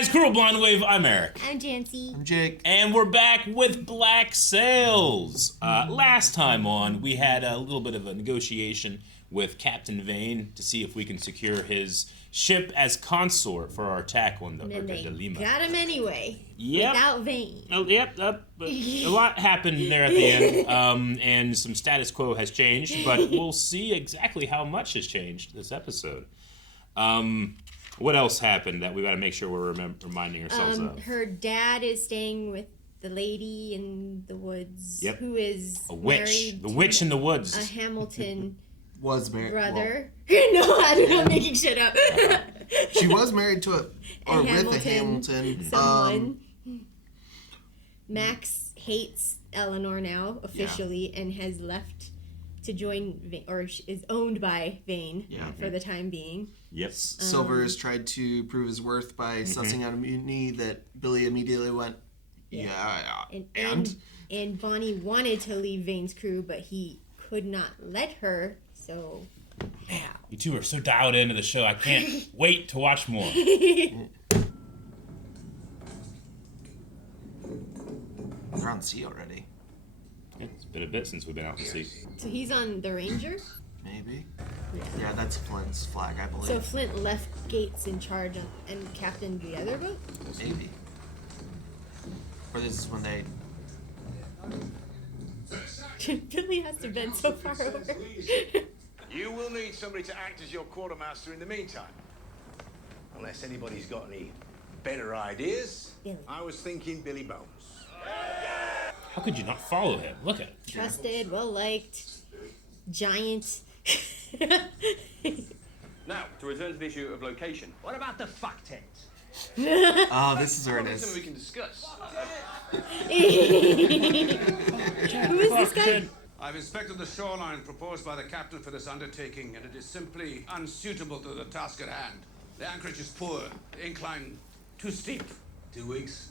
guys, Cruel Blonde Wave, I'm Eric. I'm Janci. I'm Jake. And we're back with Black Sails. Last time on, we had a little bit of a negotiation with Captain Vane to see if we can secure his ship as consort for our attack on the Lima. Got him anyway. Yep. Without Vane. Oh, yep. A lot happened there at the end, and some status quo has changed, but we'll see exactly how much has changed this episode. What else happened that we got to make sure we're reminding ourselves of? Her dad is staying with the lady in the woods. Yep. Who is a witch. The witch in the woods. A Hamilton was married. Brother. Well, no, I'm making shit up. She was married to with a Hamilton. Someone. Max hates Eleanor now officially and has left to join Vane, or is owned by Vane for the time being. Yep. Silvers tried to prove his worth by sussing out a mutiny that Billy immediately went, and Bonny wanted to leave Vane's crew, but he could not let her, so... Man, you two are so dialed into the show, I can't wait to watch more. They're on sea already. It's been a bit since we've been out to sea. So he's on the Ranger? Maybe. Yeah, that's Flint's flag, I believe. So Flint left Gates in charge and captained the other boat? Maybe. Or this is when they... Billy has to bend so far over. You will need somebody to act as your quartermaster in the meantime. Unless anybody's got any better ideas. Billy. I was thinking Billy Bones. How could you not follow him? Look at him. Trusted, well-liked, giant. Now, to return to the issue of location. What about the fuck tent? Oh, this is where it is. Something we can discuss. Who is this guy? I've inspected the shoreline proposed by the captain for this undertaking, and it is simply unsuitable to the task at hand. The anchorage is poor, the incline too steep. 2 weeks?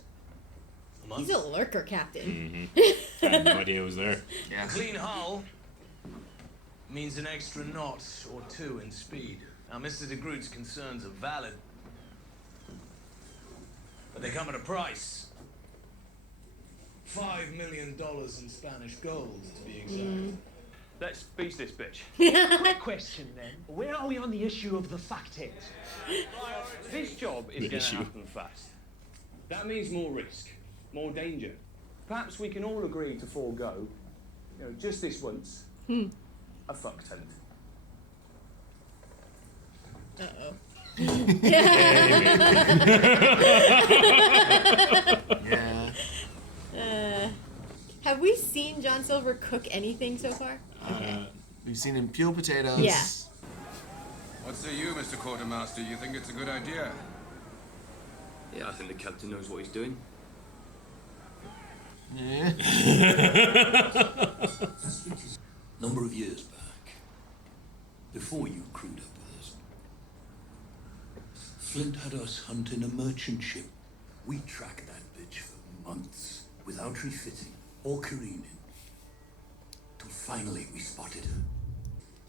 A month? He's a lurker captain. I had no idea it was there. Yeah. Clean hull means an extra knot or two in speed. Now, Mr. de Groot's concerns are valid, but they come at a price. $5 million in Spanish gold, to be exact. Let's beach this bitch. Quick question then. Where are we on the issue of the fuck tent? This job is going to happen fast. That means more risk, more danger. Perhaps we can all agree to forego, just this once, a fuck tent. Uh-oh. Yeah. Have we seen John Silver cook anything so far? Okay. We've seen him peel potatoes. Yeah. What say you, Mr. Quartermaster? You think it's a good idea? Yeah, I think the captain knows what he's doing. Yeah. Number of years back, before you crewed up with us, Flint had us hunting a merchant ship. We tracked that bitch for months without refitting or careening, till finally we spotted her.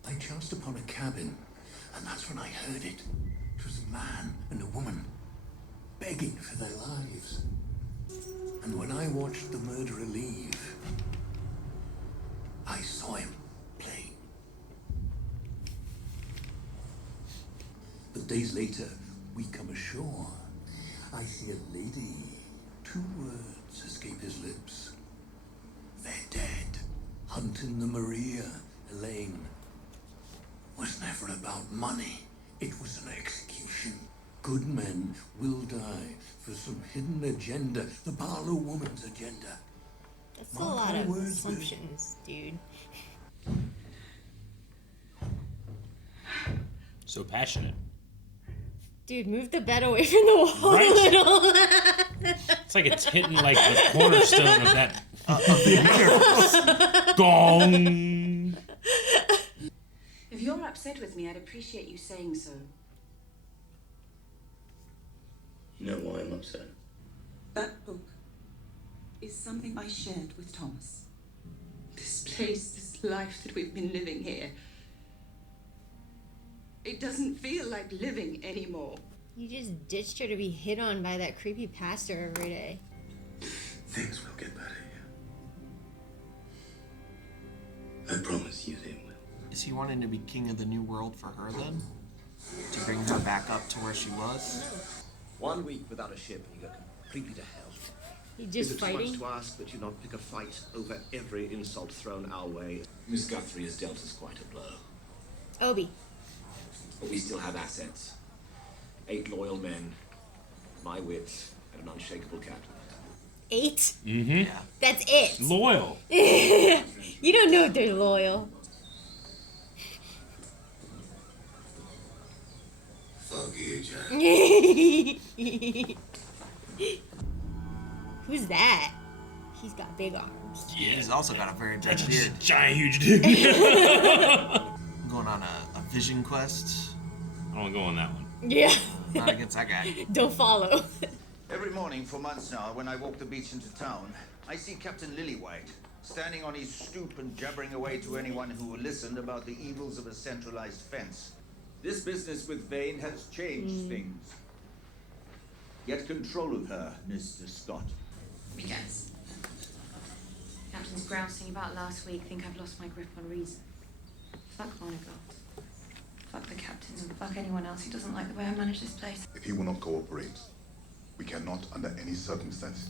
I chanced upon a cabin, and that's when I heard it. It was a man and a woman begging for their lives. And when I watched the murderer leave, I saw him plain. But days later, we come ashore. I see a lady. 2 words escape his lips. They're dead. Hunting the Maria, Elaine, was never about money. It was an execution. Good men will die for some hidden agenda, the Barlow woman's agenda. That's a lot of assumptions, dude. So passionate. Dude, move the bed away from the wall a little. It's like it's hitting like the cornerstone of that. Gong. If you're upset with me, I'd appreciate you saying so. You know why I'm upset? That book is something I shared with Thomas. This place, this life that we've been living here. It doesn't feel like living anymore. You just ditched her to be hit on by that creepy pastor every day. Things will get better here. I promise you they will. Is he wanting to be king of the new world for her then? To bring her back up to where she was? 1 week without a ship and you go completely to hell. He just Is it fighting? too much to ask that you not pick a fight over every insult thrown our way? Miss Guthrie has dealt us quite a blow. Obi. But we still have assets. 8 loyal men, my wits, and an unshakable captain. 8? Mm-hmm. Yeah. That's it. Loyal. You don't know if they're loyal. Fuck you, Jack. Who's that? He's got big arms. Yeah. He's also got a very big That's beard. a giant, huge dude. Going on a vision quest. I don't want to go on that one. Yeah. Not against that guy. Don't follow. Every morning for months now, when I walk the beach into town, I see Captain Lilywhite standing on his stoop and jabbering away to anyone who will listen about the evils of a centralized fence. This business with Vane has changed things. Get control of her, Mr. Scott. Because Captain's grousing about last week, think I've lost my grip on reason. Fuck Monaco. Fuck the captain and fuck anyone else who doesn't like the way I manage this place. If he will not cooperate, we cannot, under any circumstances,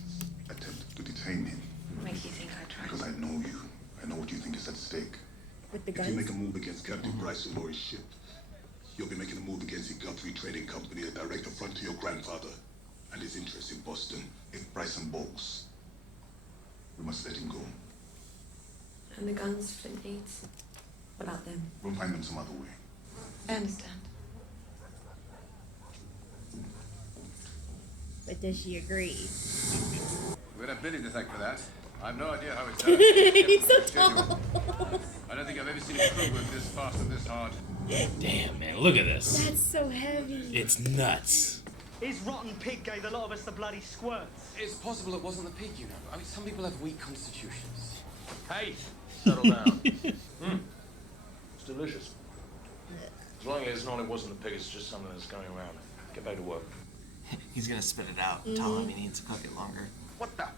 attempt to detain him. What makes you think I tried? Because I know you. I know what you think is at stake. With the If you guns? make a move against Captain Bryson or his ship, you'll be making a move against the Guthrie Trading Company, a direct affront to your grandfather and his interests in Boston. If Bryson balks, we must let him go. And the guns Flint needs? What about them? We'll find them some other way. I understand. But does she agree? We've got a Billy to thank for that. I have no idea how it's done. He's so tall. I don't think I've ever seen a crew work this fast and this hard. Damn, man, look at this. That's so heavy. It's nuts. His rotten pig gave a lot of us the bloody squirts. It's possible it wasn't the pig, you know. I mean, some people have weak constitutions. Hey, settle down. It's delicious. As long as it wasn't the pig, it's just something that's going around. Get back to work. He's gonna spit it out and tell him he needs to cook it longer. What the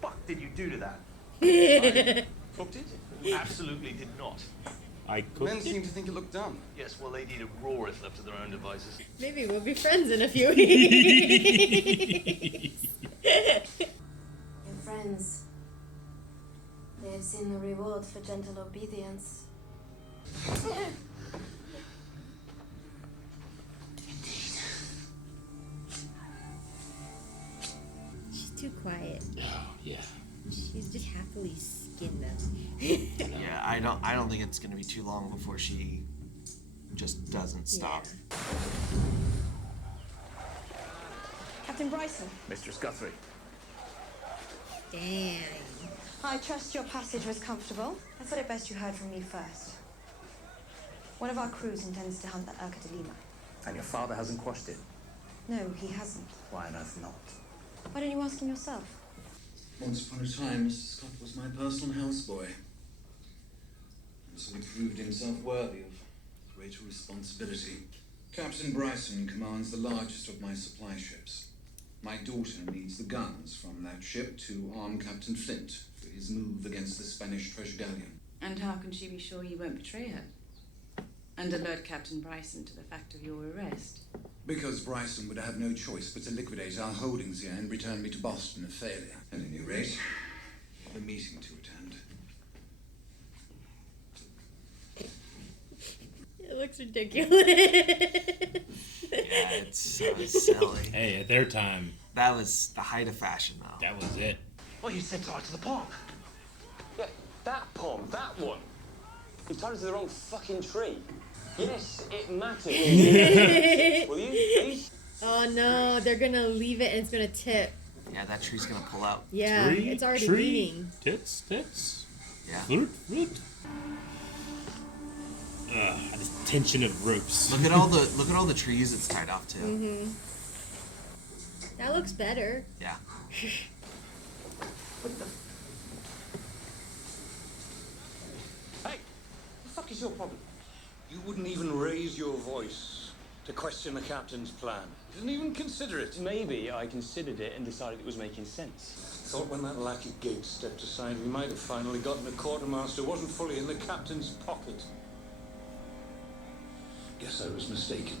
fuck did you do to that? I cooked it? Absolutely did not. I cooked Men it? seem to think it looked done. Yes, well, they need it raw if left to their own devices. Maybe we'll be friends in a few weeks. Your friends. They have seen the reward for gentle obedience. She's too quiet. Oh, yeah. She's just happily skin them. Yeah, I don't think it's gonna be too long before she just doesn't stop. Captain Bryson. Mistress Guthrie. Damn. I trust your passage was comfortable. I thought it best you heard from me first. One of our crews intends to hunt the Urca de Lima. And your father hasn't quashed it? No, he hasn't. Why on earth not? Why don't you ask him yourself? Once upon a time, Mr. Scott was my personal houseboy. And so he proved himself worthy of greater responsibility. Captain Bryson commands the largest of my supply ships. My daughter needs the guns from that ship to arm Captain Flint for his move against the Spanish treasure galleon. And how can she be sure he won't betray her? And alert Captain Bryson to the fact of your arrest? Because Bryson would have no choice but to liquidate our holdings here and return me to Boston a failure. At any rate, I have a meeting to attend. It looks ridiculous. Yeah, it's so silly. Hey, at their time. That was the height of fashion, though. That was it. Well, you said tie to the palm. Yeah, that palm, that one. You tied it to the wrong fucking tree. Yes, it matters. Will you, please? Oh no, they're gonna leave it and it's gonna tip. Yeah, that tree's gonna pull out. Yeah, it's already leaning. Tits. Yeah. Fruit. This tension of ropes. Look at all the trees it's tied off to. Mm-hmm. That looks better. Yeah. What the? Hey, what the fuck is your problem? You wouldn't even raise your voice To question the captain's plan. He didn't even consider it. Maybe I considered it and decided it was making sense. Thought when that lackey Gates stepped aside, we might have finally gotten a quartermaster who wasn't fully in the captain's pocket. Guess I was mistaken.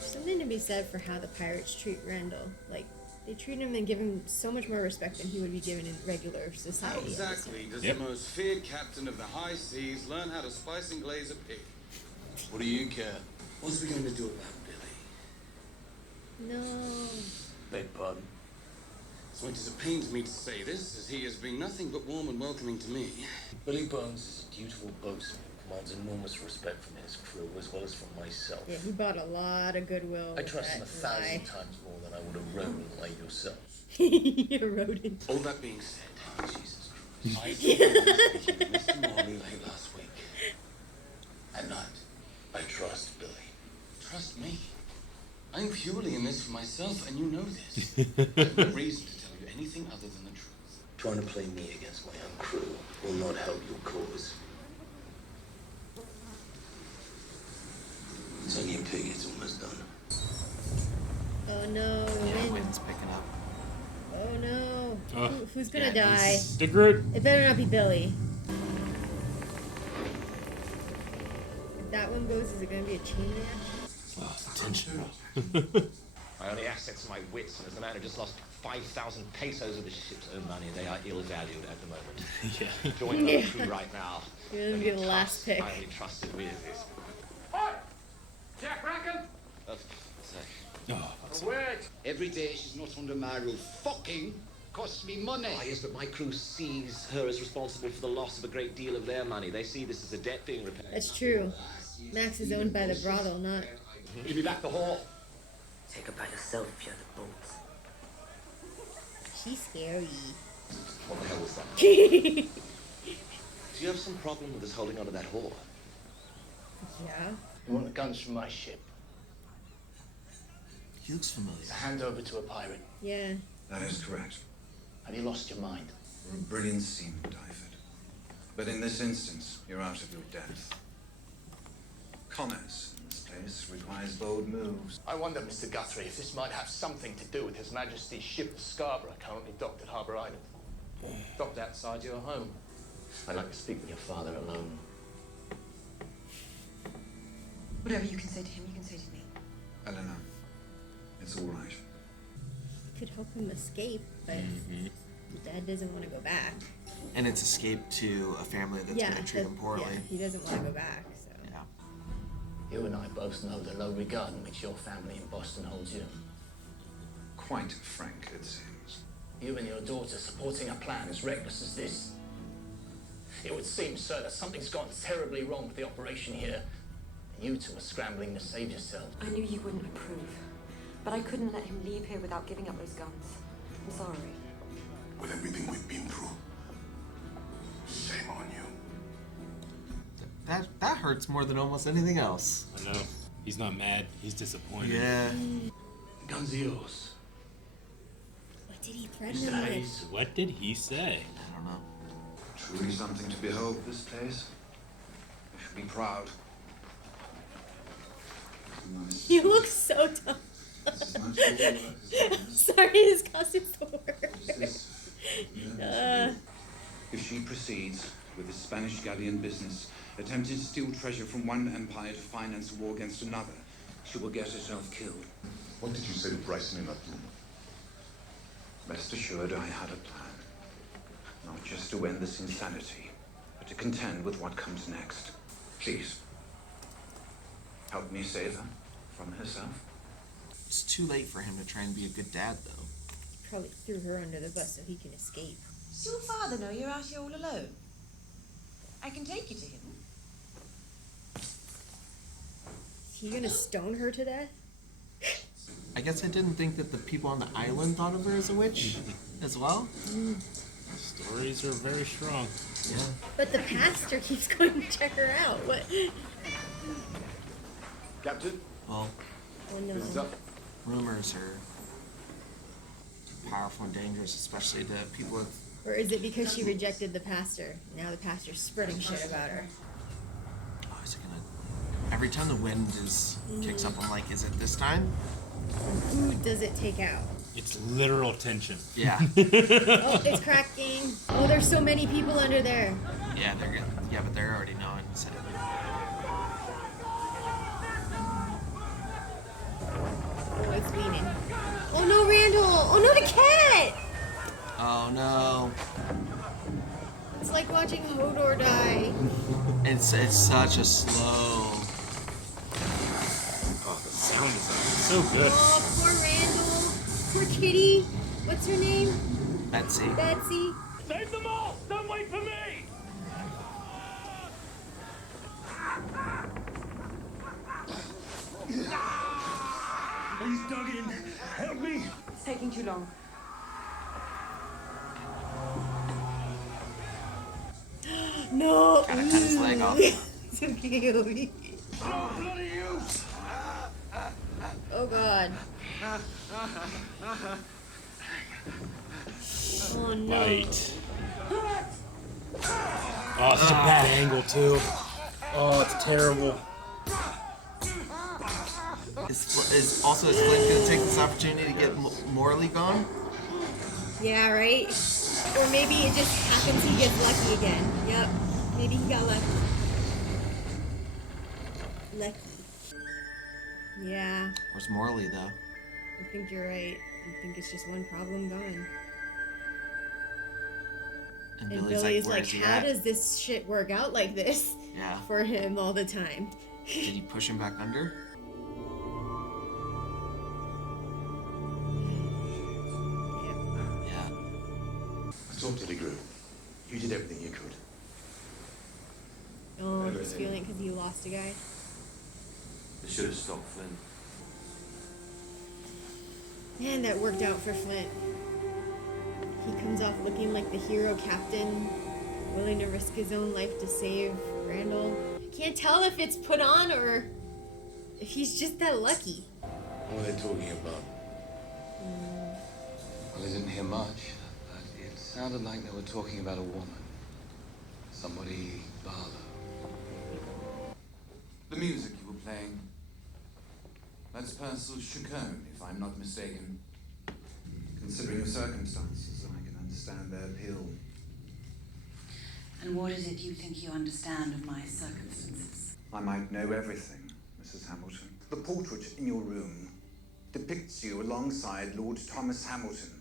Something to be said for how the pirates treat Randall. Like, they treat him and give him so much more respect than he would be given in regular society. How exactly does the most feared captain of the high seas learn how to spice and glaze a pig? What do you care? What's we going to do about Billy? No. Beg pardon? So it is a pain to me to say this, as he has been nothing but warm and welcoming to me. Billy Bones is a dutiful boatsman who commands enormous respect from his crew as well as from myself. Yeah, he bought a lot of goodwill. I with trust him that 1,000 lie. times more than I would a rodent like yourself. You're a rodent. All that being said, Jesus Christ. I speaking with Mr. Morley late last week. At night, I trust Billy. trust me. I'm purely in this for myself, and you know this. I have no reason to tell you anything other than the truth. Trying to play me against my own crew will not help your cause. It's only a pig, it's almost done. Oh no, Yeah, wind's picking up. Oh no. Oh. Who's gonna die? The Groot. It better not be Billy. If that one goes, is it gonna be a chain reaction? Oh, tension. My only assets are my wits, and as the man who just lost 5,000 pesos of his ship's own money, they are ill-valued at the moment. Yeah. Join the crew right now. You're gonna be the last pick. I only trusted with is... Oi! Jack Bracken! Oh, word! Every day she's not under my roof. Fucking costs me money. Ah, yes, but my crew sees her as responsible for the loss of a great deal of their money. They see this as a debt being repaired. That's true. Max is owned by the brothel, not. You'll be back the hall. Take her by yourself if you're the boat. She's scary. What the hell was that? Do you have some problem with us holding onto that whore? Yeah. You want the guns from my ship? He looks familiar. It's a handover to a pirate. Yeah. That is correct. Have you lost your mind? You're a brilliant seaman, Dyford. But in this instance, you're out of your depth. Commerce in this place requires bold moves. I wonder, Mr. Guthrie, if this might have something to do with His Majesty's ship, the Scarborough, currently docked at Harbour Island. Docked outside your home. I'd like to speak with your father alone. Whatever you can say to him, you can say to me. Eleanor, it's all right. Could help him escape, but the dad doesn't want to go back. And it's escape to a family that's going to treat him poorly. Yeah, he doesn't want to go back, so. Yeah. You and I both know the low regard in which your family in Boston holds you. Quite frank, it seems. You and your daughter supporting a plan as reckless as this. It would seem, sir, that something's gone terribly wrong with the operation here. You two are scrambling to save yourselves. I knew you wouldn't approve, but I couldn't let him leave here without giving up those guns. I'm sorry. With everything we've been through, shame on you. That hurts more than almost anything else. I know. He's not mad. He's disappointed. Yeah. Guns are yours. What did he threaten him with? What did he say? I don't know. Truly something to behold, this place. You should be proud. He looks so dumb. I'm sorry, his costume's the worst. If she proceeds with this Spanish galleon business, attempting to steal treasure from one empire to finance a war against another, she will get herself killed. What did you say to Bryson in that room? Rest assured, I had a plan. Not just to end this insanity, but to contend with what comes next. Please, help me save her from herself. It's too late for him to try and be a good dad, though. He probably threw her under the bus so he can escape. Does your father know you're out here all alone? I can take you to him. Is he gonna stone her to death? I guess I didn't think that the people on the island thought of her as a witch as well. Stories are very strong. Yeah. But the pastor keeps going to check her out. What? Captain? Well, Oh no. This is up. rumors are powerful and dangerous, especially to people with... Or is it because she rejected the pastor? Now the pastor's spreading shit about her. Oh, is it gonna Every time the wind kicks up, I'm like, is it this time? Who does it take out? It's literal tension. Yeah. Oh, it's cracking. Oh, there's so many people under there. Yeah, they're good. Yeah, but they're already knowing. So. Oh, it's leaning. Oh no, Randall! Oh no, the cat! Oh no. It's like watching Hodor die. It's such a slow. Oh, the sound is so good. Oh, poor Randall. Poor kitty. What's her name? Betsy. Betsy. Save them all! Don't wait for me! He's dug in. Help me. It's taking too long. No. Gotta cut his leg off. So cute. Oh god. Oh no. Right. Oh, such a bad angle too. Oh, it's terrible. Is Flint gonna take this opportunity to get Morley gone? Yeah, right? Or maybe it just happens he gets lucky again. Yep. Maybe he got lucky. Lucky. Yeah. Where's Morley, though? I think you're right. I think it's just one problem gone. And Billy's like, where's he how at? does this shit work out like this? Yeah. For him all the time. Did he push him back under? Yeah. I talked to the group. You did everything you could. Oh, he's feeling because he lost a guy. They should have stopped Flint. Man, that worked out for Flint. He comes off looking like the hero captain, willing to risk his own life to save Randall. Can't tell if it's put on or if he's just that lucky. What are they talking about? Well, I didn't hear much, but it sounded like they were talking about a woman. Somebody, Barlow. The music you were playing. That's Purcell's Chaconne, if I'm not mistaken. Considering the circumstances, I can understand their appeal. And what is it you think you understand of my circumstances? I might know everything, Mrs. Hamilton. The portrait in your room depicts you alongside Lord Thomas Hamilton,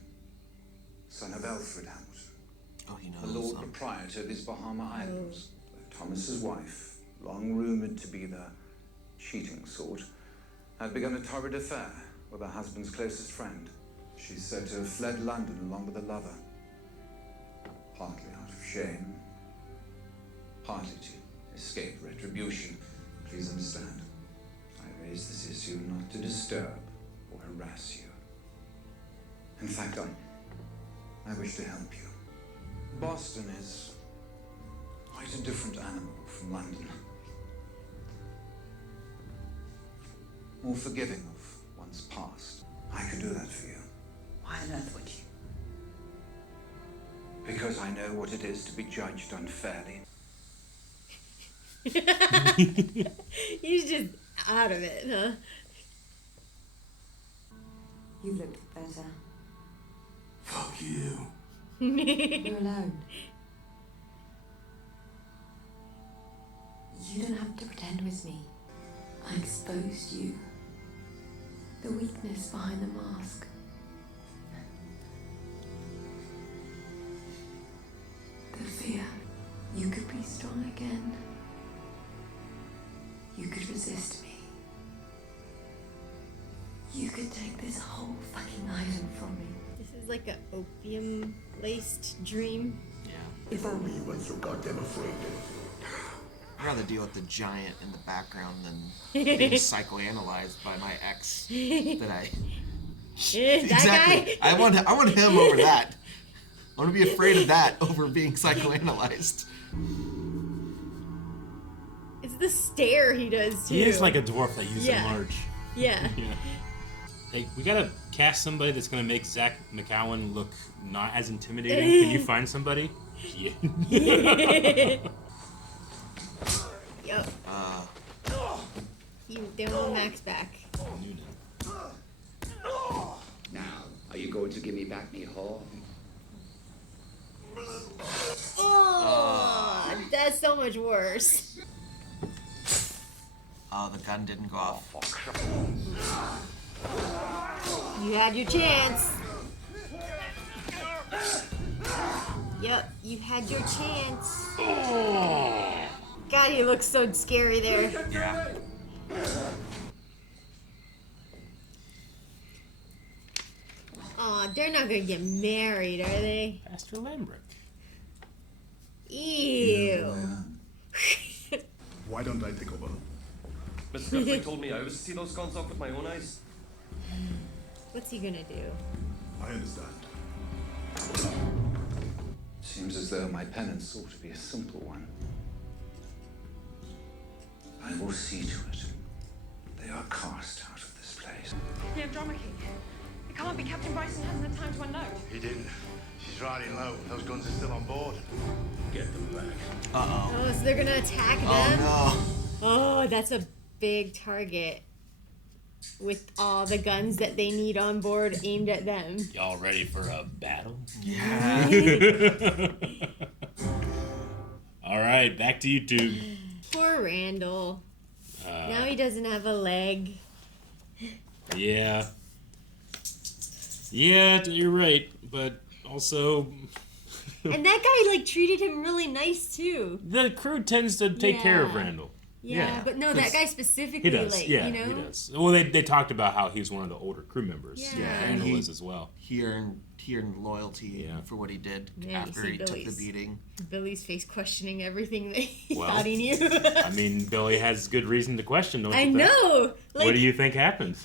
son of Alfred Hamilton, the Lord Proprietor of these Bahama Islands. Thomas's wife, long rumoured to be the cheating sort, had begun a torrid affair with her husband's closest friend. She's said to have fled London along with a lover, partly out of shame, partly to escape retribution. Please understand, I raise this issue not to disturb or harass you. In fact, I wish to help you. Boston is quite a different animal from London. More forgiving of one's past. I could do that for you. Why on earth would you? Because I know what it is to be judged unfairly. He's just out of it, huh? You've looked better. Fuck you. You're alone. You don't have to pretend with me. I exposed you. The weakness behind the mask. The fear. You could be strong again. You could resist me. You could take this whole fucking island from me. This is like a opium-laced dream. Yeah. If only you weren't so goddamn afraid. I'd rather deal with the giant in the background than being psychoanalyzed by my ex that I... Exactly. Guy? I want him over that. I want to be afraid of that over being psychoanalyzed. It's the stare he does, too. He is like a dwarf that uses enlarge. Yeah. Yeah. Hey, we gotta cast somebody that's gonna make Zach McCowan look not as intimidating. Can you find somebody? Yeah. Yep. They want Max back. Now, are you going to give me back me whore? Oh, that's so much worse. Oh, the gun didn't go off. You had your chance. Yep, you had your chance. God, he looks so scary there. Yeah. Aw, they're not gonna get married, are they? Pastor Lambrick. Ew. Why don't I take over? Mr. Guthrie told me I was to see those guns off with my own eyes. What's he gonna do? I understand. Seems as though my penance ought to be a simple one. I will see to it they are cast out of this place. Yeah, Drama King. It can't be Captain Bryson hasn't had time to unload. He didn't. She's riding low. Those guns are still on board. Get them back. Uh-oh. Oh, so they're gonna attack them? Oh, Oh, that's a big target. With all the guns that they need on board aimed at them. Y'all ready for a battle? Yeah. All right, back to YouTube. Poor Randall. Now he doesn't have a leg. Yeah. Yeah, you're right, but also... And that guy, like, treated him really nice, too. The crew tends to take care of Randall. Yeah, but no, that guy specifically, he does. like, Yeah, you know? he does. Well, they talked about how he's one of the older crew members. Yeah. and Randall is as well. He earned loyalty for what he did after he took the beating. Billy's face questioning everything that he Well, thought he knew. I mean, Billy has good reason to question, don't you I think? know. Like, What do you think happened?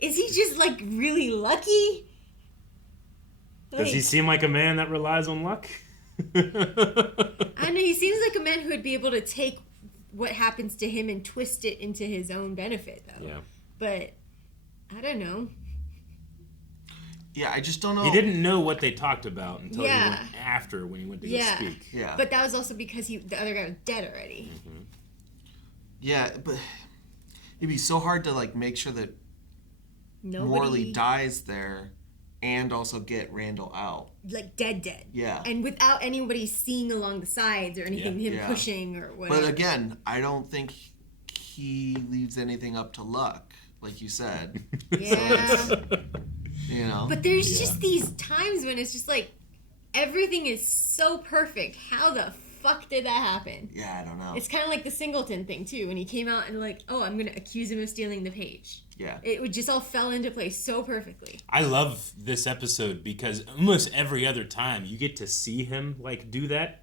Is he just, like, really lucky? Does he seem like a man that relies on luck? I don't know. He seems like a man who would be able to take what happens to him and twist it into his own benefit, though. Yeah. But I don't know. Yeah, I just don't know. He didn't know what they talked about until he Yeah. went after when he went to go speak. Yeah. But that was also because the other guy was dead already. Mm-hmm. Yeah, but it'd be so hard to like make sure that Morley dies there and also get Randall out. Like dead. Yeah. And without anybody seeing along the sides or anything, him Yeah. pushing or whatever. But again, I don't think he leaves anything up to luck, like you said. Yeah. You know? But there's just these times when it's just like everything is so perfect. How the fuck did that happen? Yeah, I don't know. It's kind of like the Singleton thing too, when he came out and like, oh, I'm gonna accuse him of stealing the page. Yeah. It would just all fell into place so perfectly. I love this episode because almost every other time you get to see him like do that,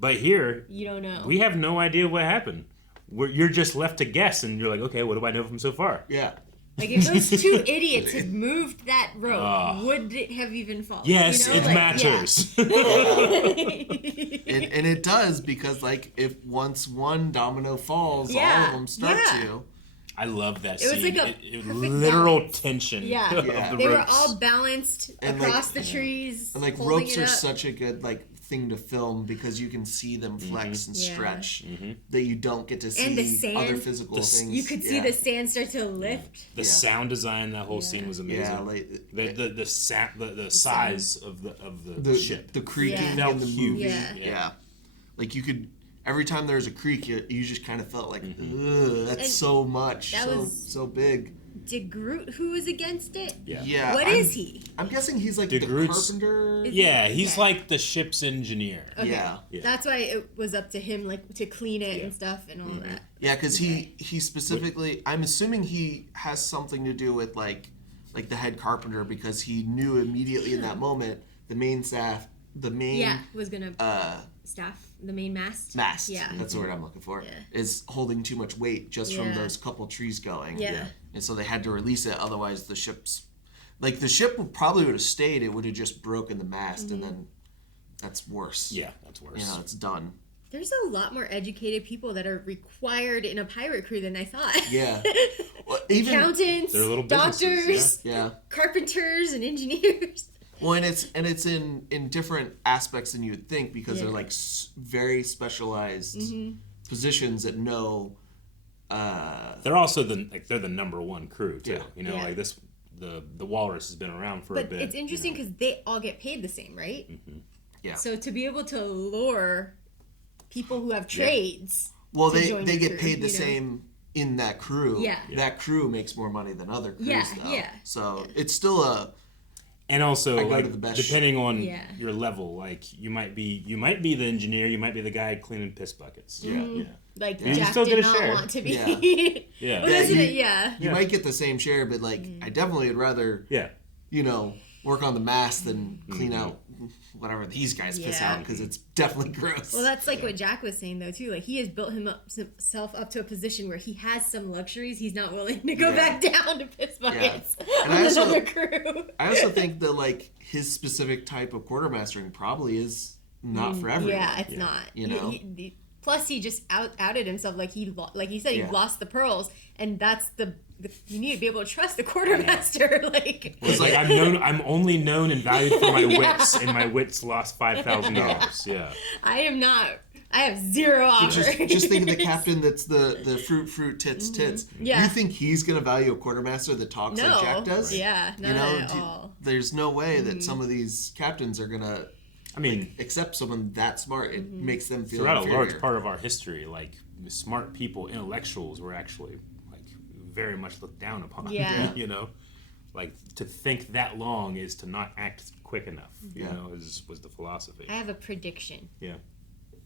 but here You don't know. We have no idea what happened. You're just left to guess, and you're like, okay, what do I know from so far? Yeah. Like if those two idiots had moved that rope, Oh. would it have even fallen? Yes, You know? it Like, matters. And it does because like if once one domino falls, all of them start to. I love that It was scene. like a It perfect literal balance. tension. Yeah, of the they were ropes. all balanced And, across like, the trees. And like holding ropes it are up. such a good like thing to film because you can see them flex and Yeah. stretch that you don't get to see And the sand, other physical things. You could see the sand start to lift. The sound design, that whole scene was amazing. Yeah, like the size of the ship, the creaking felt in the huge. movie. Yeah. Yeah. Like you could every time there was a creak, you just kind of felt like, ugh, that's And so much, that was- so big. Did Groot who was against it? Yeah. What is he? I'm guessing he's like De the Groot's- carpenter. Yeah, he's like the ship's engineer. Okay. Yeah. That's why it was up to him, like to clean it and stuff and all that. Yeah, because he specifically, I'm assuming he has something to do with like the head carpenter because he knew immediately in that moment the main was gonna staff the main mast. Yeah, that's the word I'm looking for. Is holding too much weight just from Yeah. those couple trees going. Yeah. And so they had to release it, otherwise the ship probably would have stayed. It would have just broken the mast, and then that's worse. Yeah, that's worse. You know, it's done. There's a lot more educated people that are required in a pirate crew than I thought. Yeah. Well, even accountants, They're little doctors, businesses, yeah. carpenters, and engineers. Well, and it's in different aspects than you would think because they're Yeah. like very specialized Mhm. positions that know they're also they're the number one crew too. Yeah. You know, Yeah. like this, the Walrus has been around for a But bit. it's interesting because they all get paid the same, right? Mm-hmm. Yeah. So to be able to lure people who have trades, well, to join they the get crew, paid the you know? same in that crew. Yeah. That crew makes more money than other crews. Yeah, though. yeah. So it's still a. And also, I go like, to the best depending ship. on Yeah. your level, like you might be the engineer, you might be the guy cleaning piss buckets. Yeah. Mhm. Yeah. Like You Jack still did get a not share. want to be. Yeah. Yeah. But isn't it? Yeah. You might get the same share, but like I definitely would rather. Yeah. You know, work on the mast than clean out whatever these guys piss Yeah. out because it's definitely gross. Well, that's like what Jack was saying though too. Like he has built himself up to a position where he has some luxuries. He's not willing to go back down to piss buckets And on I also- another crew. I also think that like his specific type of quartermastering probably is not for everyone. Yeah, it's not. You know. Plus, he just outed himself. Like he said, he Yeah. lost the pearls, and that's the you need to be able to trust the quartermaster. Like, It's like I'm only known and valued for my Yeah. wits, and my wits lost $5,000. Yeah. I am not. I have zero offers. Just think of the captain that's the fruit tits. Yeah. You think he's gonna value a quartermaster that talks No. like Jack does? Yeah, not at all. There's no way that some of these captains are gonna. accept someone that smart. It makes them feel Throughout inferior. a large part of our history, like smart people, intellectuals were actually like very much looked down upon. Yeah. You know, like to think that long is to not act quick enough. You Yeah. know, was the philosophy. I have a prediction. Yeah.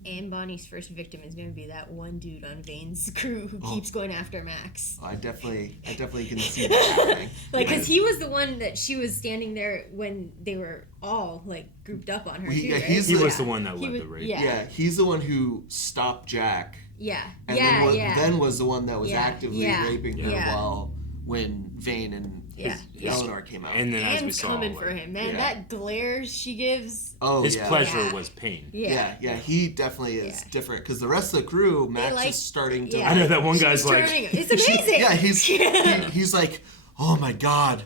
And Bonnie's first victim is going to be that one dude on Vane's crew who keeps going after Max. I definitely can see that happening. Like, because he was the one that she was standing there when they were all, like, grouped up on her, too, right? He was the one that led the raid. Yeah. He's the one who stopped Jack. Yeah. And then was the one that was actively raping her while when Vane and Eleanor came out. And then as we Anne's saw, coming for him, man. That glare she gives. Oh, his yeah. pleasure was pain. Yeah, he definitely is different because the rest of the crew, Max is starting to. I know that one guy's She's like, turning- it's amazing. he's like, oh my god,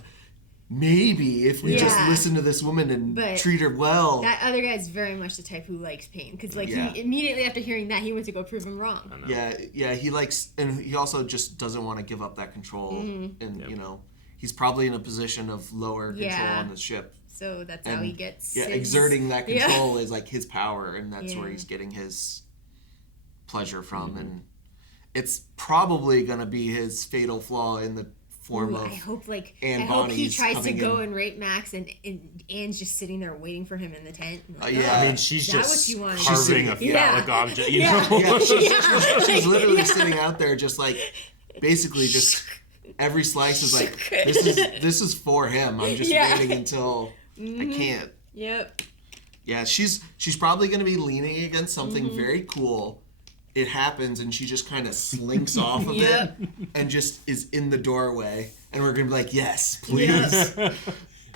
maybe if we just Yeah. listen to this woman and But treat her well. That other guy's very much the type who likes pain, because like Yeah. he immediately after hearing that he went to go prove him wrong. Yeah, he likes, and he also just doesn't want to give up that control, Mhm. and you know, he's probably in a position of lower control Yeah. on the ship. So that's how he gets. Yeah, his- exerting that Yeah. control is like his power, and that's where Yeah. he's getting his pleasure from, and it's probably gonna be his fatal flaw in the form Ooh, of. I hope like Anne I hope he Bonny's tries to coming go in. and rape Max, and Anne's just sitting there waiting for him in the tent. Like, Yeah. I mean, she's is that just what you wanted? carving a Yeah. phallic object. You Yeah. know? Yeah, she's literally Yeah. sitting out there, just like basically just every slice is like this is for him. I'm just Yeah. waiting until I Mhm. can't. Yep. Yeah, she's probably gonna be leaning against something Mhm. very cool. It happens, and she just kind of slinks off of Yep. it and just is in the doorway, and we're gonna be like, yes, please.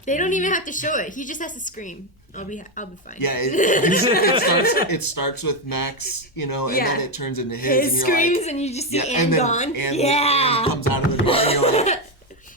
They don't even have to show it. He just has to scream. I'll be fine. Yeah, it starts with Max, you know, and Yeah. then it turns into His and you're screams, like, and you just see yeah, Anne and then gone. Anne, Yeah. Anne comes out of the car, and you're like,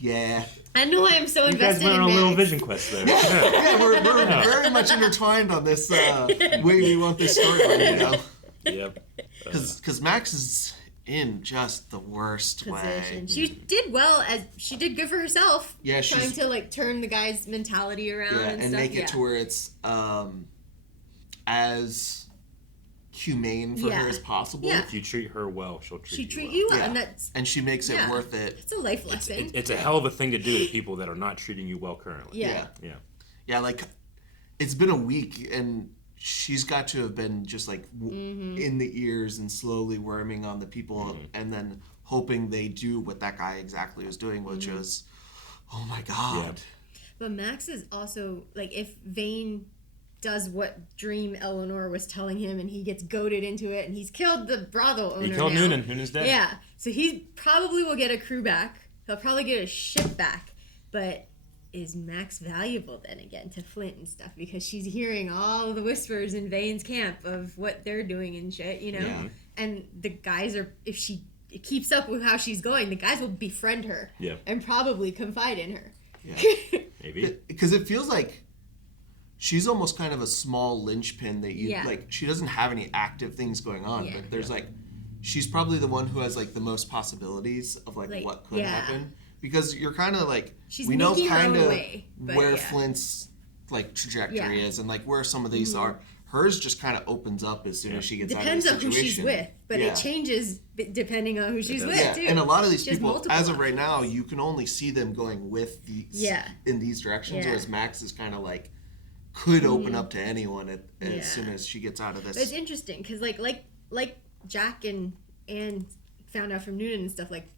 yeah. I know why I'm so You guys invested went in on a little Max. vision quest there. Yeah, we're very much intertwined on this way we want this storyline, you know? Yep. Because Max is in just the worst way. Position. She did well, as she did good for herself. Yeah, trying she's- to like turn the guy's mentality around Yeah, and and stuff. make it to where it's as humane for her as possible. Yeah. If you treat her well, she'll treat She you treat well. you well, and that's And she makes it yeah. worth it. It's a life lesson. It's a hell of a thing to do to people that are not treating you well currently. Yeah. Yeah, like it's been a week and she's got to have been just like Mhm. in the ears and slowly worming on the people and then hoping they do what that guy exactly was doing, which Mhm. was, oh my god. But Max is also like, if Vane does what Dream Eleanor was telling him, and he gets goaded into it, and he's killed the brothel owner. He killed now. Noonan. Noonan's dead. Yeah, so he probably will get a crew back. He'll probably get his ship back. But is Max valuable then again to Flint and stuff? Because she's hearing all the whispers in Vane's camp of what they're doing and shit, you know. Yeah. And the guys are, if she keeps up with how she's going, the guys will befriend her. Yeah. And probably confide in her. Yeah. Maybe. Because it feels like she's almost kind of a small linchpin that you Yeah. like. She doesn't have any active things going on, Yeah. but there's like she's probably the one who has like the most possibilities of like what could happen, because you're kind of like we know kind of where Flint's like trajectory is and like where some of these are. Hers just kind of opens up as soon as she gets out of the situation. Depends on who she's with, but it changes depending on who she's with too. And a lot of these people, as of right now, you can only see them going with these in these directions, whereas Max is kind of like could open up to anyone as soon as she gets out of this. But it's interesting because like Jack and found out from Noonan and stuff, like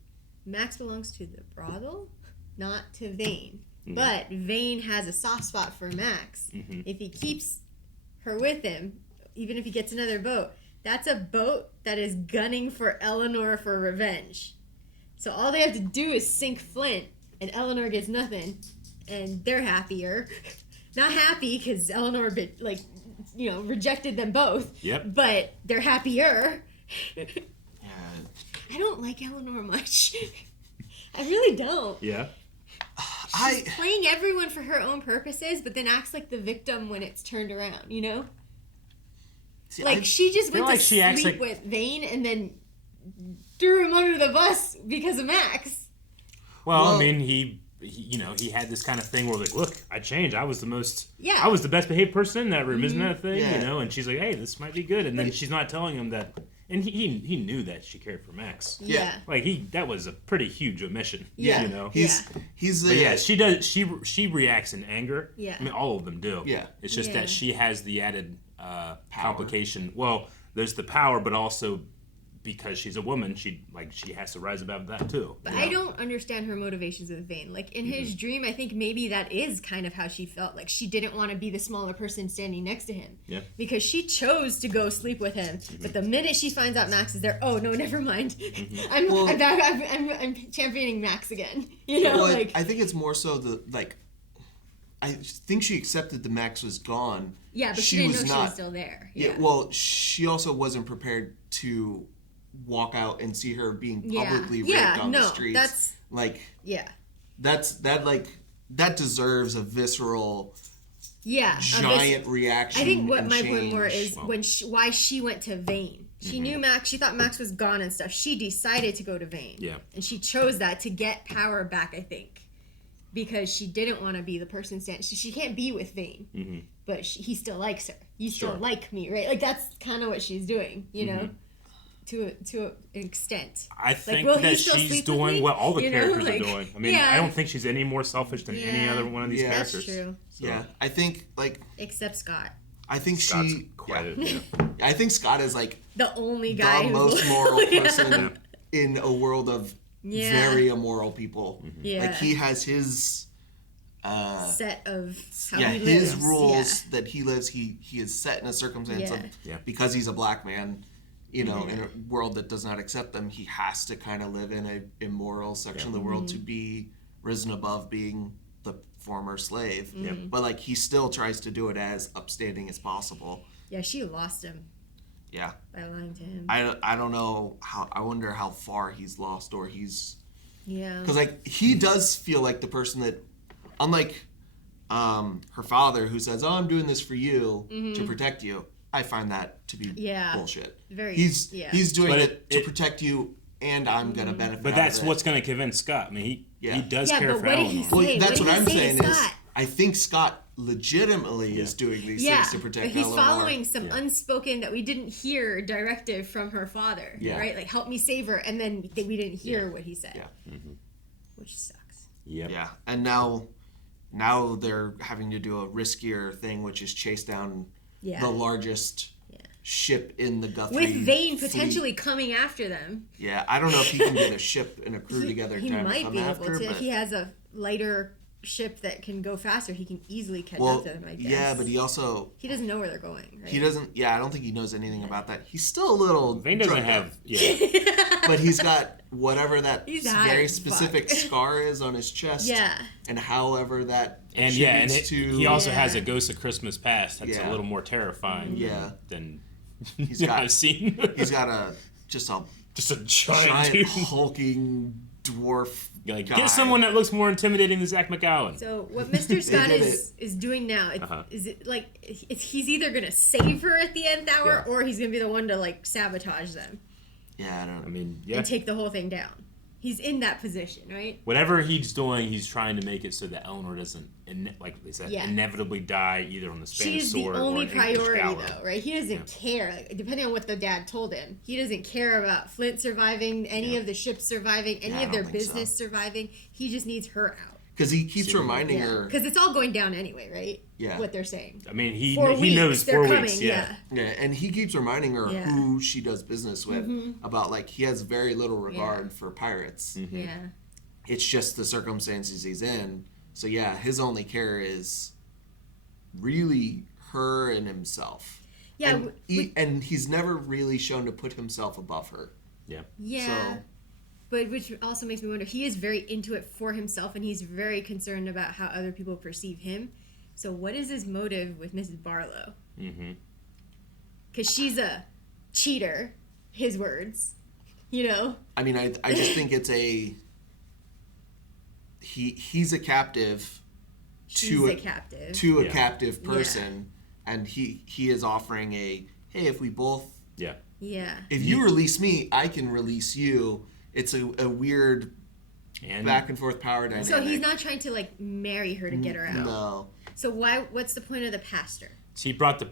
Max belongs to the brothel, not to Vane. But Vane has a soft spot for Max. If he keeps her with him, even if he gets another boat, that's a boat that is gunning for Eleanor for revenge. So all they have to do is sink Flint, and Eleanor gets nothing, and they're happier. Not happy because Eleanor rejected them both. Yep. But they're happier. I don't like Eleanor much. I really don't. Yeah. She's playing everyone for her own purposes, but then acts like the victim when it's turned around, you know? See, she just went to sleep with Vane and then threw him under the bus because of Max. Well, I mean, he had this kind of thing where like, look, I changed. I was the best behaved person in that room, isn't that a thing? Yeah. You know, and she's like, hey, this might be good. And then she's not telling him that. And he knew that she cared for Max. Yeah. Like that was a pretty huge omission. Yeah. You know? She reacts in anger. Yeah. I mean, all of them do. Yeah. It's just that she has the added complication. Well, there's the power, but also because she's a woman, she has to rise above that too. But I don't understand her motivations with Vane. Like in his dream, I think maybe that is kind of how she felt. Like she didn't want to be the smaller person standing next to him. Yeah. Because she chose to go sleep with him. But the minute she finds out Max is there, oh no, never mind. I'm championing Max again. You know, I think it's more so I think she accepted that Max was gone. Yeah, but she didn't know she was still there. Yeah. Well, she also wasn't prepared to walk out and see her being publicly raped on the streets. That deserves a visceral giant reaction. I think what my point more is why she went to Vane. She knew Max. She thought Max was gone and stuff. She decided to go to Vane. Yeah. And she chose that to get power back, I think. Because she didn't want to be the person standing. She can't be with Vane. But he still likes her. You still like me, right? Like that's kind of what she's doing, you know? To an extent. I think that she's doing what all the characters are doing. I mean, I don't think she's any more selfish than any other one of these characters. That's true. So. Yeah, I think except Scott. I think Scott's I think Scott is like the only guy the most moral person in a world of very immoral people. Like he has his set of how he his lives. rules that he lives. He is set in a circumstance of because he's a black man. You know, in a world that does not accept them, he has to kind of live in an immoral section of the world to be risen above being the former slave. But he still tries to do it as upstanding as possible. Yeah, she lost him. Yeah. By lying to him. I don't know how. I wonder how far he's lost or he's. Yeah. Because he does feel like the person that, unlike her father, who says, "Oh, I'm doing this for you to protect you." I find that to be bullshit. He's doing it to protect you, and I'm gonna benefit. But that's what's gonna convince Scott. I mean, he does care for Eleanor. Well, that's what I'm saying is, I think Scott legitimately is doing these things to protect Eleanor. He's following some unspoken that we didn't hear directive from her father, right? Like, help me save her, and then we didn't hear what he said, which sucks. Yeah, and now they're having to do a riskier thing, which is chase down the largest ship in the Guthrie with Vane fleet. Potentially coming after them. Yeah, I don't know if he can get a ship and a crew together. He might be able to. But If he has a lighter ship that can go faster, he can easily catch up to them, I guess. Yeah, but he doesn't know where they're going, right? He doesn't. Yeah, I don't think he knows anything about that. He's still a little. Vane doesn't have. But he's got whatever that very specific scar is on his chest. Yeah. And however that. And he also has a Ghost of Christmas Past that's a little more terrifying. Than I've seen. He's got a giant hulking dwarf. Guy. Get someone that looks more intimidating than Zach McGowan. So what Mr. Scott is doing now is it he's either gonna save her at the nth hour or he's gonna be the one to sabotage them. Yeah, I don't. I mean, yeah. And take the whole thing down. He's in that position, right? Whatever he's doing, he's trying to make it so that Eleanor doesn't, like they said, inevitably die either on the Spanish She's sword the only or an priority, English gallows. though, right? He doesn't care. Like, depending on what the dad told him, he doesn't care about Flint surviving, any of the ships surviving, any of their business surviving. He just needs her out. Because he keeps reminding her. Because it's all going down anyway, right? Yeah. What they're saying. I mean, he weeks, knows 4 weeks. Yeah, and he keeps reminding her who she does business with about, like, he has very little regard for pirates. Yeah. It's just the circumstances he's in. So yeah, his only care is really her and himself. Yeah. And he's never really shown to put himself above her. Yeah. Yeah. So, but which also makes me wonder, he is very into it for himself, and he's very concerned about how other people perceive him. So what is his motive with Mrs. Barlow? Because she's a cheater, his words, you know? I mean, I just think it's a... He's a captive to a captive person, and he is offering a, hey, if we both... Yeah. If you release me, I can release you. It's a weird back and forth power dynamic. So he's not trying to, like, marry her to get her out. No. So what's the point of the pastor? She brought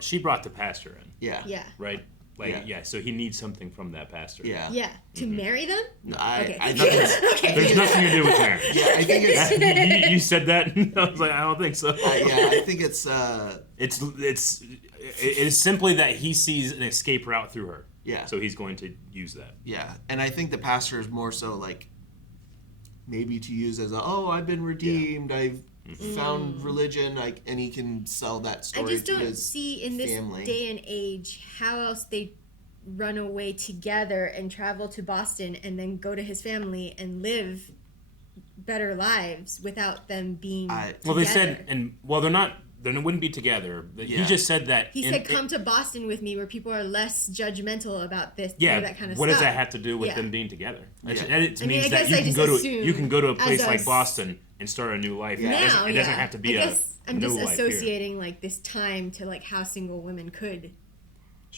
she brought the pastor in. Yeah. Yeah. Right? Like, so he needs something from that pastor. Yeah. Yeah. To marry them? No, okay. I think There's nothing to do with marriage. Yeah, I think it's... you said that, and I was like, I don't think so. I think it's... It's simply that he sees an escape route through her. Yeah. So he's going to use that. Yeah. And I think the pastor is more so, like, maybe to use as I've been redeemed, I've found religion, and he can sell that story to his family. I just don't see in this day and age how else they run away together and travel to Boston and then go to his family and live better lives without them being together. Well, they said, they wouldn't be together. He just said that. He said, come to Boston with me where people are less judgmental about this, that kind of what stuff. does that have to do with them being together? Yeah. It means that you can go to a place like Boston and start a new life. Now, it doesn't have to be I'm just associating like this time to like how single women could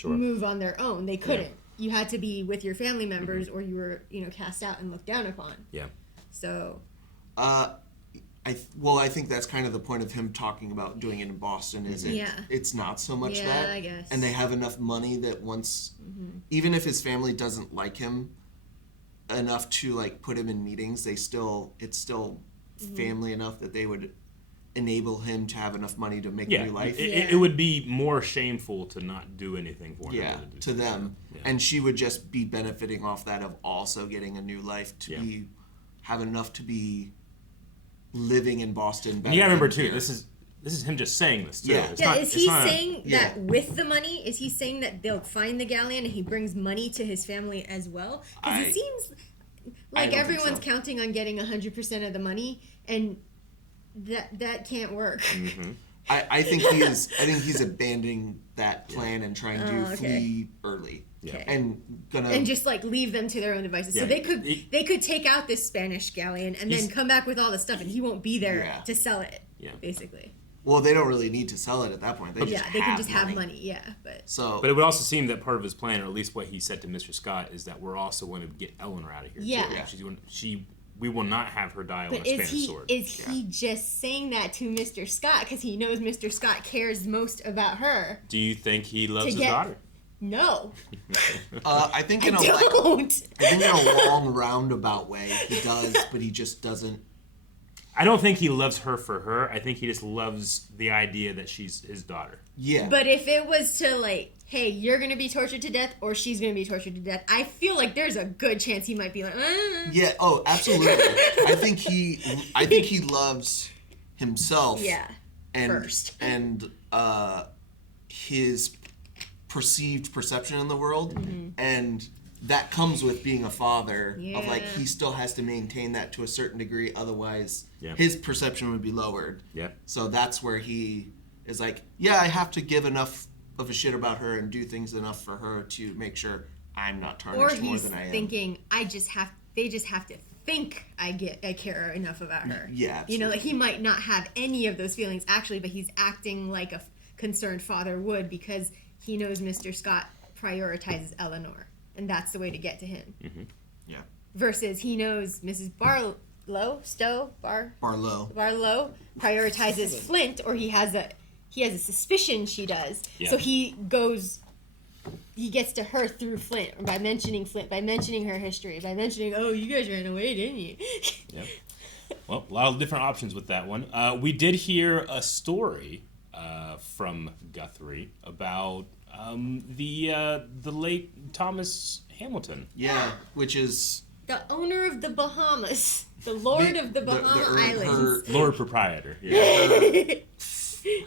move on their own. They couldn't. You had to be with your family members or you were, cast out and looked down upon. Yeah. So I think that's kind of the point of him talking about doing it in Boston. It's not so much that, I guess. And they have enough money that once, even if his family doesn't like him enough to like put him in meetings, it's still family enough that they would enable him to have enough money to make a new life. It would be more shameful to not do anything for him. Yeah, to them, and she would just be benefiting off that of also getting a new life to have enough to be living in Boston. You gotta remember too, this is him just saying this too. Yeah. Is he saying that with the money? Is he saying that they'll find the galleon and he brings money to his family as well? Because it seems like everyone's counting on getting 100% of the money, and that can't work. I think he's abandoning that plan and trying to flee early. Yeah. And just like leave them to their own devices. So they could take out this Spanish galleon and then come back with all the stuff, and he won't be there to sell it. Yeah. Basically. Well, they don't really need to sell it at that point. They can just have money. Yeah, but it would also seem that part of his plan, or at least what he said to Mr. Scott, is that we're also going to get Eleanor out of here. Yeah. Too. We will not have her die on a Spanish sword. Is he just saying that to Mr. Scott because he knows Mr. Scott cares most about her? Do you think he loves his daughter? No. I think in a long roundabout way he does, but he just doesn't. I don't think he loves her for her. I think he just loves the idea that she's his daughter. Yeah. But if it was to like, hey, you're gonna be tortured to death, or she's gonna be tortured to death, I feel like there's a good chance he might be like, Yeah. Oh, absolutely. I think he loves himself. Yeah. First. And his perceived perception in the world, and that comes with being a father of like he still has to maintain that to a certain degree, otherwise his perception would be lowered. So that's where he is like, I have to give enough of a shit about her and do things enough for her to make sure I'm not tarnished more than I am. Or he's thinking they just have to think I care enough about her. Yeah, absolutely. Like he might not have any of those feelings actually, but he's acting like a concerned father would because he knows Mr. Scott prioritizes Eleanor. and that's the way to get to him. Mm-hmm. Yeah. Versus he knows Mrs. Barlow prioritizes Flint, or he has a suspicion she does. Yeah. So he gets to her through Flint, or by mentioning her history, by mentioning, oh, you guys ran away, didn't you? Yep. Well, a lot of different options with that one. We did hear a story from Guthrie about the late Thomas Hamilton. Yeah, which is the owner of the Bahamas, the Lord of the Bahama Islands. Lord Proprietor. Yeah.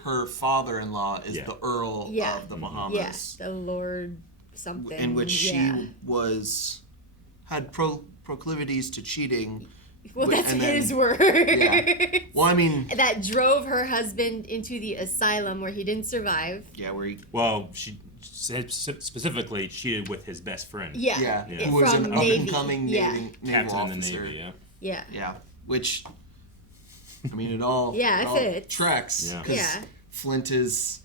Her father-in-law is the Earl of the Bahamas. Yes, the Lord something. In which she had proclivities to cheating. Well, that's his word. Yeah. Well, I mean, that drove her husband into the asylum where he didn't survive. Yeah, where he. Well, she said specifically cheated with his best friend. Yeah. Who was an up-and-coming naval captain officer. in the Navy. Yeah. Yeah. Which, I mean, it all fits. tracks. Yeah. Because Flint is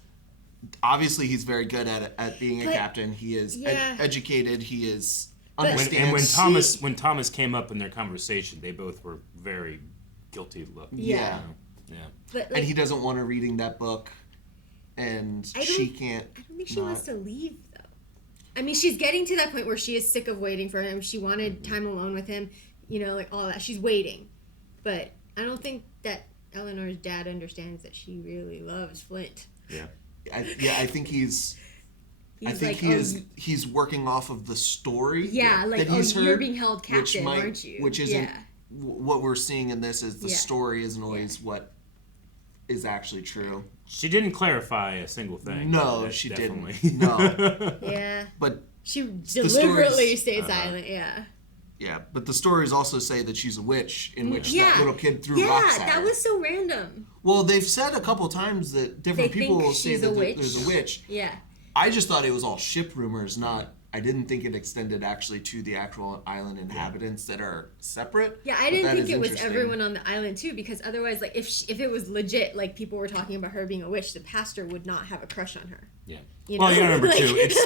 obviously he's very good at being a captain. He is educated. He is. And when Thomas came up in their conversation, they both were very guilty looking. Yeah. Yeah. But, and he doesn't want to reading that book, and she can't. I don't think she wants to leave though. I mean, she's getting to that point where she is sick of waiting for him. She wanted time alone with him, like all that. She's waiting, but I don't think that Eleanor's dad understands that she really loves Flint. Yeah. I think he's he's working off of the story. Yeah, like, that he's heard, you're being held captain, aren't you? Which isn't what we're seeing in this. Is the story isn't always what is actually true. She didn't clarify a single thing. No, she definitely. didn't. No. Yeah. But she deliberately stayed silent. Yeah. Yeah, but the stories also say that she's a witch, in which that little kid threw rocks at her. Yeah, that was so random. Well, they've said a couple times that different people will say that there's a witch. Yeah. I just thought it was all ship rumors, I didn't think it extended actually to the actual island inhabitants that are separate. Yeah, I didn't think it was everyone on the island too, because otherwise, like, if it was legit, like people were talking about her being a witch, the pastor would not have a crush on her. Yeah. You well, know? you gotta remember too, it's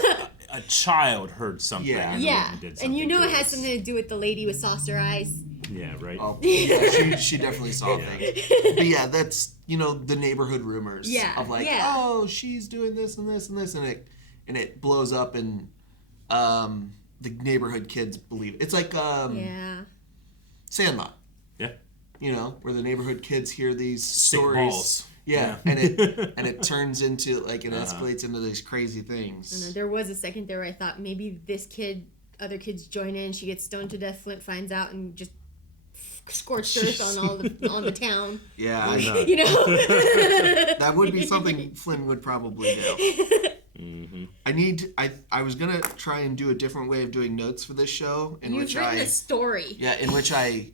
a child heard something. Yeah. And did something and it has something to do with the lady with saucer eyes. Yeah, right. Oh, yeah, she definitely saw things. But yeah, that's the neighborhood rumors of like, oh, she's doing this and this and this, and it blows up, and the neighborhood kids believe it. It's like Sandlot. Yeah. Where the neighborhood kids hear these Sick stories. balls. Yeah, and it turns into it escalates into these crazy things. There was a second there where I thought maybe other kids join in, she gets stoned to death, Flint finds out and just scorched earth on the town. Yeah, that would be something Flynn would probably do. Mm-hmm. I was gonna try and do a different way of doing notes for this show, in which a story. Yeah, in which I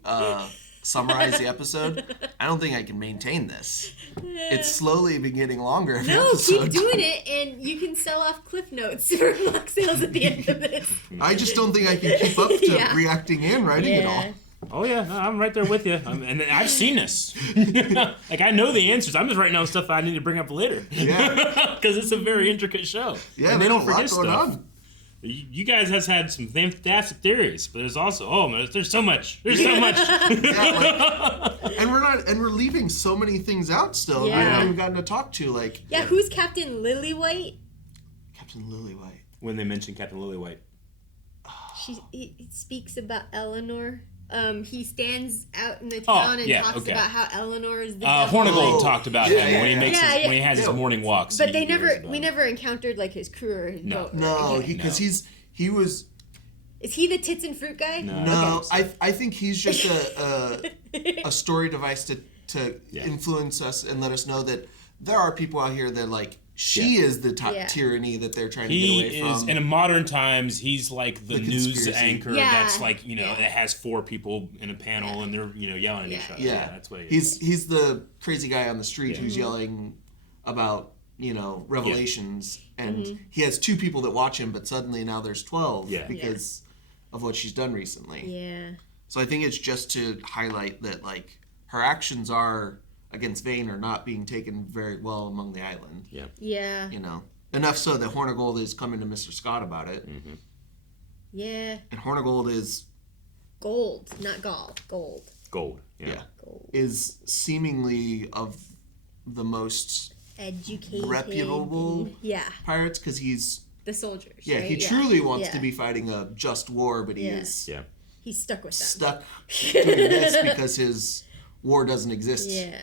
summarize the episode. I don't think I can maintain this. It's slowly been getting longer. Keep doing it, and you can sell off Cliff Notes for mock sales at the end of this. I just don't think I can keep up to reacting and writing it all. Oh yeah, no, I'm right there with you. And I've seen this. Like, I know the answers. I'm just writing down stuff I need to bring up later. Yeah. Because it's a very intricate show. Yeah, and they don't forget stuff. On. You guys has had some fantastic theories, but there's also there's so much. There's so much. And we're leaving so many things out still. Yeah. We haven't even gotten to talk to who's Captain Lilywhite? Captain Lilywhite. When they mention Captain Lilywhite, he speaks about Eleanor. He stands out in the town and talks about how Eleanor is the devil. Hornigold talked about him when he has his morning walks. But we never encountered like his crew or his boat. No, because he was. Is he the tits and fruit guy? No, okay. I think he's just a story device to influence us and let us know that there are people out here that she is the tyranny that they're trying to get away from. In modern times, he's like the news anchor that's like, it has 4 people in a panel and they're, yelling at each other. Yeah, that's what he is. He's the crazy guy on the street who's yelling about, revelations. And he has 2 people that watch him, but suddenly now there's 12 because of what she's done recently. Yeah. So I think it's just to highlight that, her actions against Vane are not being taken very well among the island. Yeah. Yeah. Enough so that Hornigold is coming to Mr. Scott about it. Yeah. And Hornigold is Gold, not gall. Gold. Gold. Yeah. Gold. Is seemingly of the most educated, reputable pirates because he's the soldiers. Yeah, right? he truly wants to be fighting a just war, but he is he's stuck with them. Stuck doing this because his war doesn't exist. Yeah.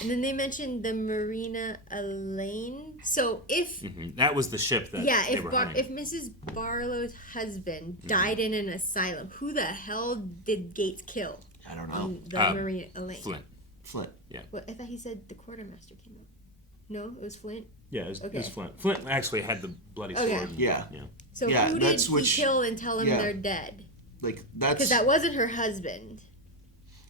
And then they mentioned the Marina Elaine. So if that was the ship that if Mrs. Barlow's husband died in an asylum, who the hell did Gates kill? I don't know. The Marina Elaine. Flint. Yeah. What, I thought he said the quartermaster came up. No, it was Flint. Yeah, it was Flint. Flint actually had the bloody sword. Okay. Yeah. So who did he kill and tell him they're dead? Like that's because that wasn't her husband.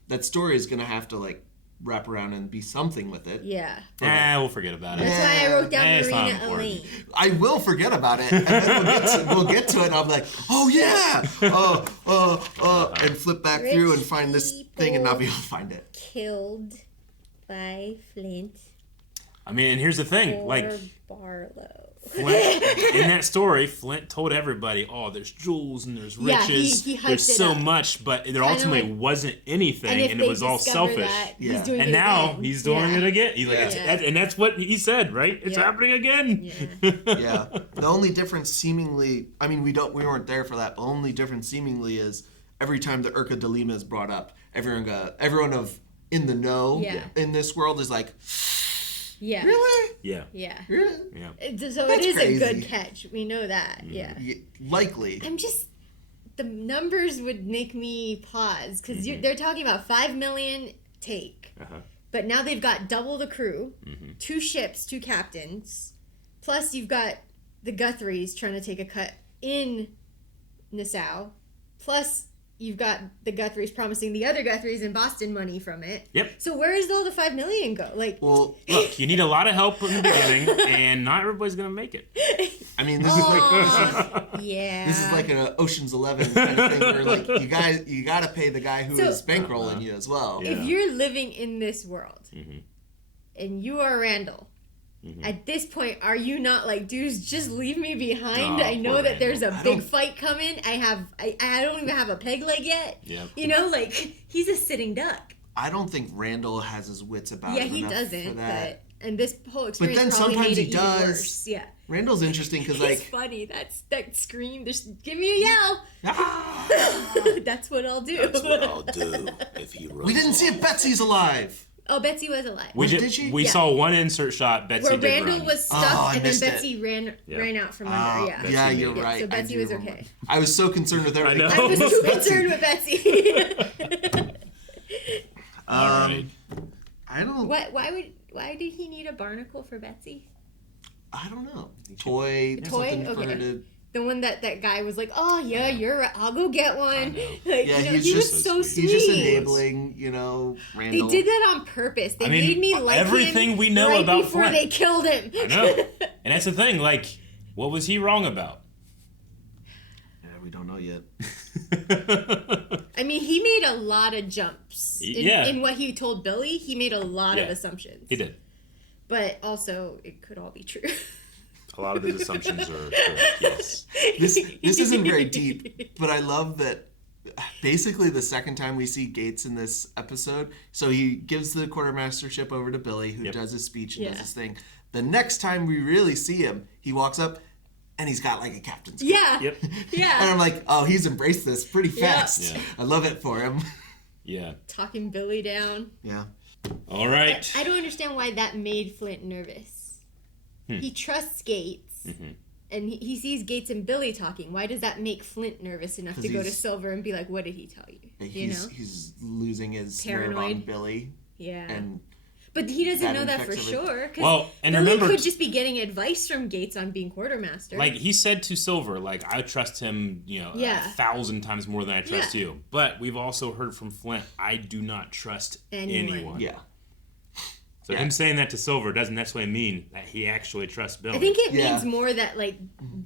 That story is gonna have to like wrap around and be something with it. Yeah. We'll forget about it. That's why I wrote down Marina Elaine. I will forget about it, and then we'll get to it, and I'll be like, oh yeah, and flip back through and find this thing and not be able to find it. Killed by Flint. I mean, and here's the thing, or Barlow. Flint, in that story, Flint told everybody, "Oh, there's jewels and there's riches, there's so much," but there ultimately wasn't anything, and it was all selfish. And now he's doing it again. He's like, and that's what he said, right? It's happening again. Yeah. The only difference, seemingly, I mean, we weren't there for that. But the only difference, seemingly, is every time the Urca Delima is brought up, everyone of in the know in this world is like. Yeah. Really? Yeah. Yeah. Really? Yeah. So it is a good catch. We know that. Yeah. Likely. I'm just the numbers would make me pause because they're talking about 5 million take, but now they've got double the crew, 2 ships, 2 captains, plus you've got the Guthries trying to take a cut in Nassau, plus. You've got the Guthries promising the other Guthries in Boston money from it. Yep. So where does all the $5 million go? Well, look, you need a lot of help in the beginning, and not everybody's gonna make it. I mean, this is like an Ocean's 11 kind of thing where like you gotta pay the guy who is bankrolling you as well. If you're living in this world, and you are Randall. At this point, are you not like, dudes, just leave me behind? I know that there's a big fight coming. I don't even have a peg leg yet. Yep. You know, like, he's a sitting duck. I don't think Randall has his wits about him. Yeah, he doesn't. And this whole experience but then probably sometimes made he it even does. Worse. Yeah. Randall's interesting because like it's funny. That scream. Just give me a yell. That's what I'll do. That's what I'll do if he runs. We didn't see if Betsy's alive. Oh, Betsy was alive. We saw one insert shot. Betsy where did Randall run. was stuck, and then Betsy ran out from under. Yeah. Yeah, you're right. So Betsy was okay. I was so concerned with everything. I was too concerned with Betsy. I don't. Why did he need a barnacle for Betsy? I don't know. Toy. Okay. The one that guy was like, oh yeah, you're right. I'll go get one. Like, yeah, he was so sweet. He's just enabling, Randall. They did that on purpose. They made me like everything him we know right about before Flint. they killed him. I know, and that's the thing. Like, what was he wrong about? Yeah, we don't know yet. I mean, he made a lot of jumps. In what he told Billy, he made a lot of assumptions. He did. But also, it could all be true. A lot of his assumptions are correct, yes. This isn't very deep, but I love that basically the second time we see Gates in this episode, so he gives the quartermastership over to Billy, who does his speech and does his thing. The next time we really see him, he walks up and he's got like a captain's coat. Yeah. Yep. Yeah. And I'm like, oh, he's embraced this pretty fast. Yeah. I love it for him. Yeah. Talking Billy down. Yeah. All right. I don't understand why that made Flint nervous. He trusts Gates, and he sees Gates and Billy talking. Why does that make Flint nervous enough to go to Silver and be like, what did he tell you? He's losing his Paranoid. nerve on Billy. Yeah. And but he doesn't know that for sure. Well, and Billy remember, could just be getting advice from Gates on being quartermaster. Like he said to Silver, like, I trust him, 1,000 times more than I trust you. But we've also heard from Flint, I do not trust anyone. Yeah. So him saying that to Silver doesn't necessarily mean that he actually trusts Billy. I think it means more that like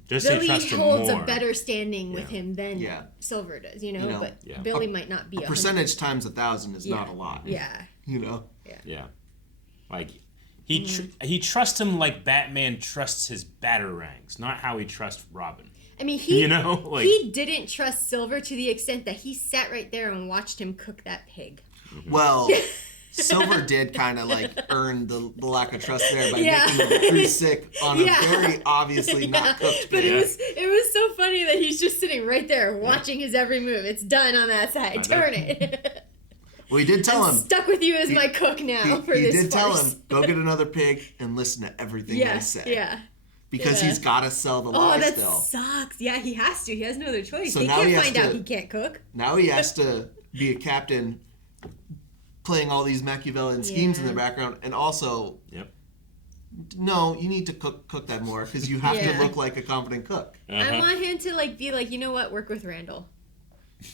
just Billy holds more. a better standing with him than Silver does, but Billy might not be a percentage times 1,000 is not a lot. Yeah. Yeah. Like he trusts him like Batman trusts his batarangs, not how he trusts Robin. I mean, he like didn't trust Silver to the extent that he sat right there and watched him cook that pig. Well, Silver did kind of like earn the lack of trust there by making the crew sick on a very obviously not cooked But pig. it was so funny that he's just sitting right there watching his every move. It's done on that side. Turn it. Well, he did tell him. Stuck with you as my cook now for this He did farce. tell him, go get another pig and listen to everything I say. Yeah. Because he's got to sell the lie that still. sucks. Yeah, he has to. He has no other choice. So They now can't he has find out to- he can't cook. Now he has to be a captain playing all these Machiavellian schemes in the background. And also, no, you need to cook that more because you have to look like a competent cook. I want him to like be like, you know what, work with Randall.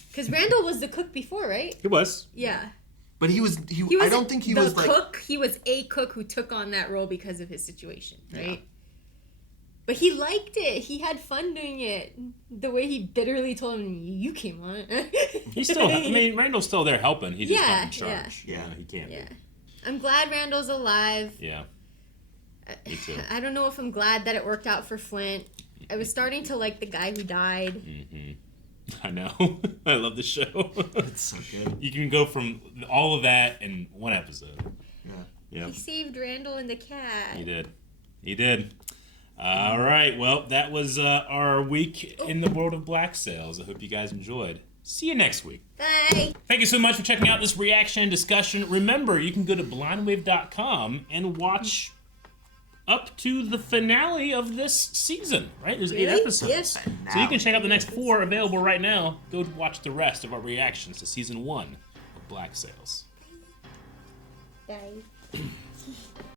Because Randall was the cook before, right? He was. Yeah. But he was I don't think he was the like cook. He was a cook who took on that role because of his situation, right? But he liked it. He had fun doing it. The way he bitterly told him, "You came on it." He's still. I mean, Randall's still there helping. He's just not in Yeah, charge. Yeah, he can't. Yeah. I'm glad Randall's alive. Yeah. Me too. I don't know if I'm glad that it worked out for Flint. I was starting to like the guy who died. I know. I love the show. It's so good. You can go from all of that in one episode. Yeah. He saved Randall and the cat. He did. He did. All right. Well, that was our week in the world of black sails. I hope you guys enjoyed. See you next week. Bye. Thank you so much for checking out this reaction discussion. Remember, you can go to blindwave.com and watch up to the finale of this season, right? There's 8 episodes. Yes. So you can check out the next 4 available right now. Go watch the rest of our reactions to season 1 of Black Sails. Bye.